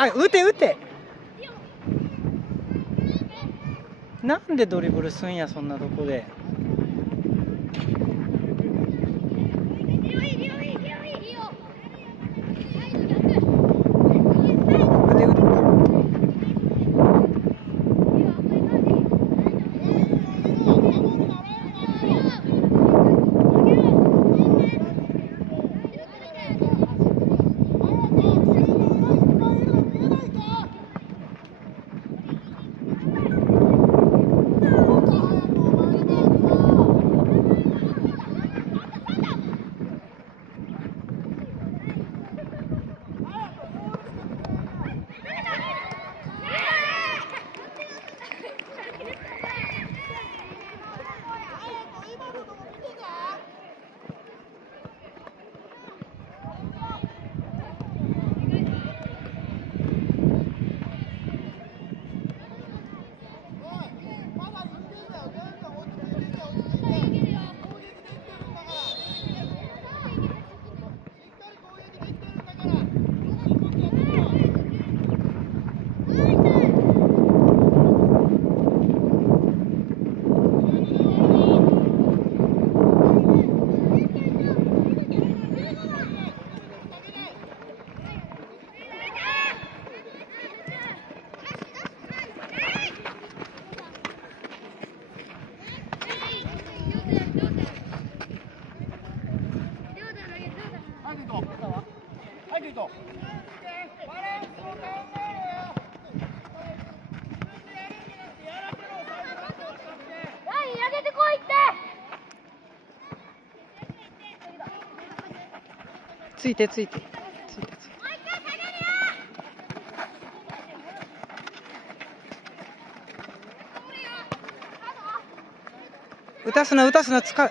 あ、打て打て。なんでドリブルすんや、そんなとこで。ついてついてついてついて。打たすな打たすな、使う。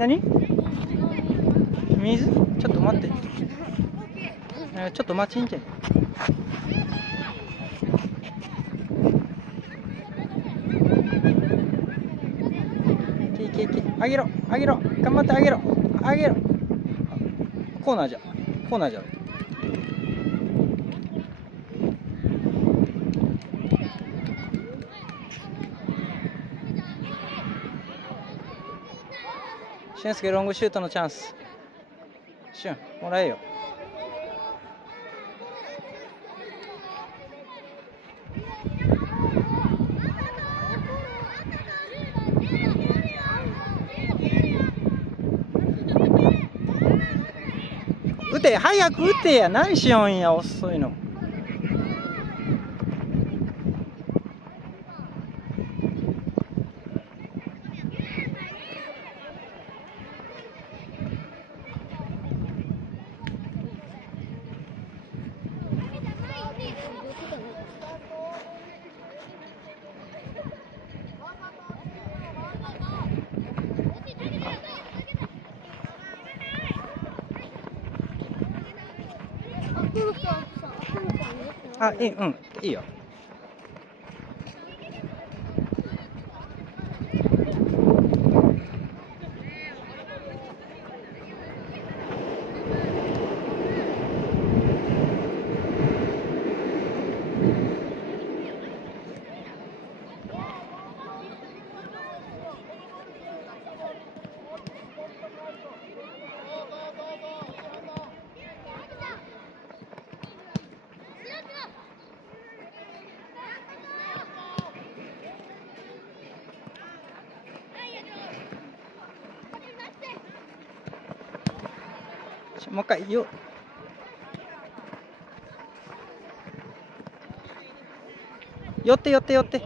何？水？ちょっと待って。ちょっと待ちんけん。いけいけいけ。あげろあげろ。頑張ってあげろあげろ。コーナーじゃ。コーナーじゃ。俊介ロングシュートのチャンス。俊もらえよ。打て早く打てや。何しよんや、遅いの。あ、うん、いいよ。もう一回よ。寄って寄って寄って。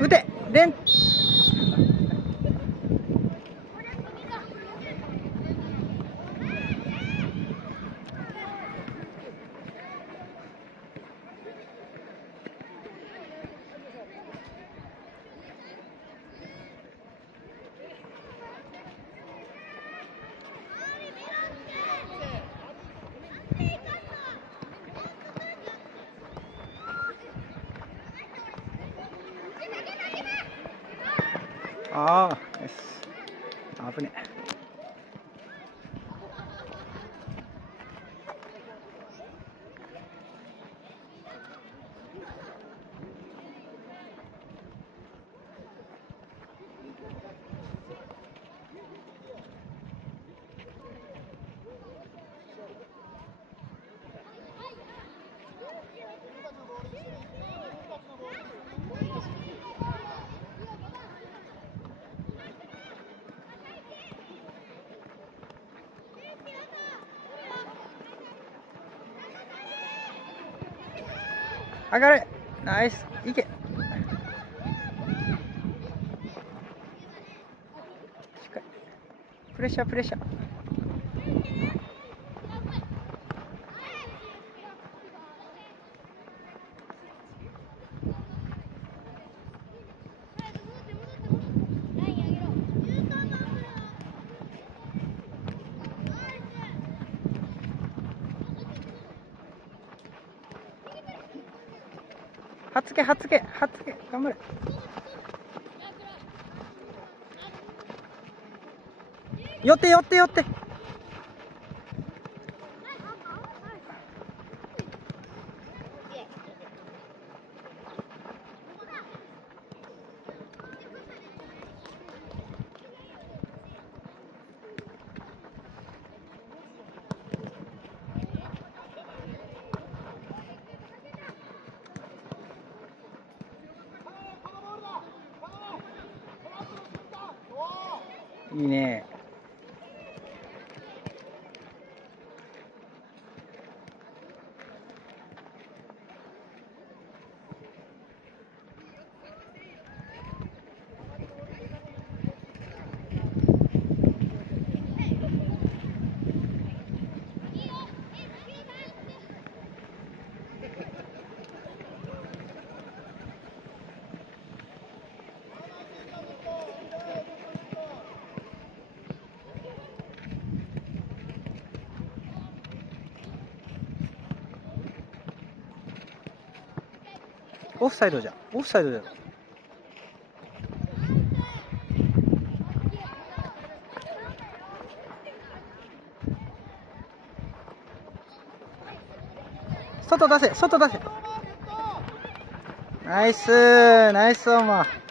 打てレン。ああ、ナイス。危ねえ。上がれ。ナイス。いけ。しっかり。プレッシャープレッシャー。はっつけはっつけはっつけ、頑張れ。寄って寄って寄って。いいね。オフサイドじゃ。オフサイドだよ。外出せ外出せ。ナイスナイスオーマー。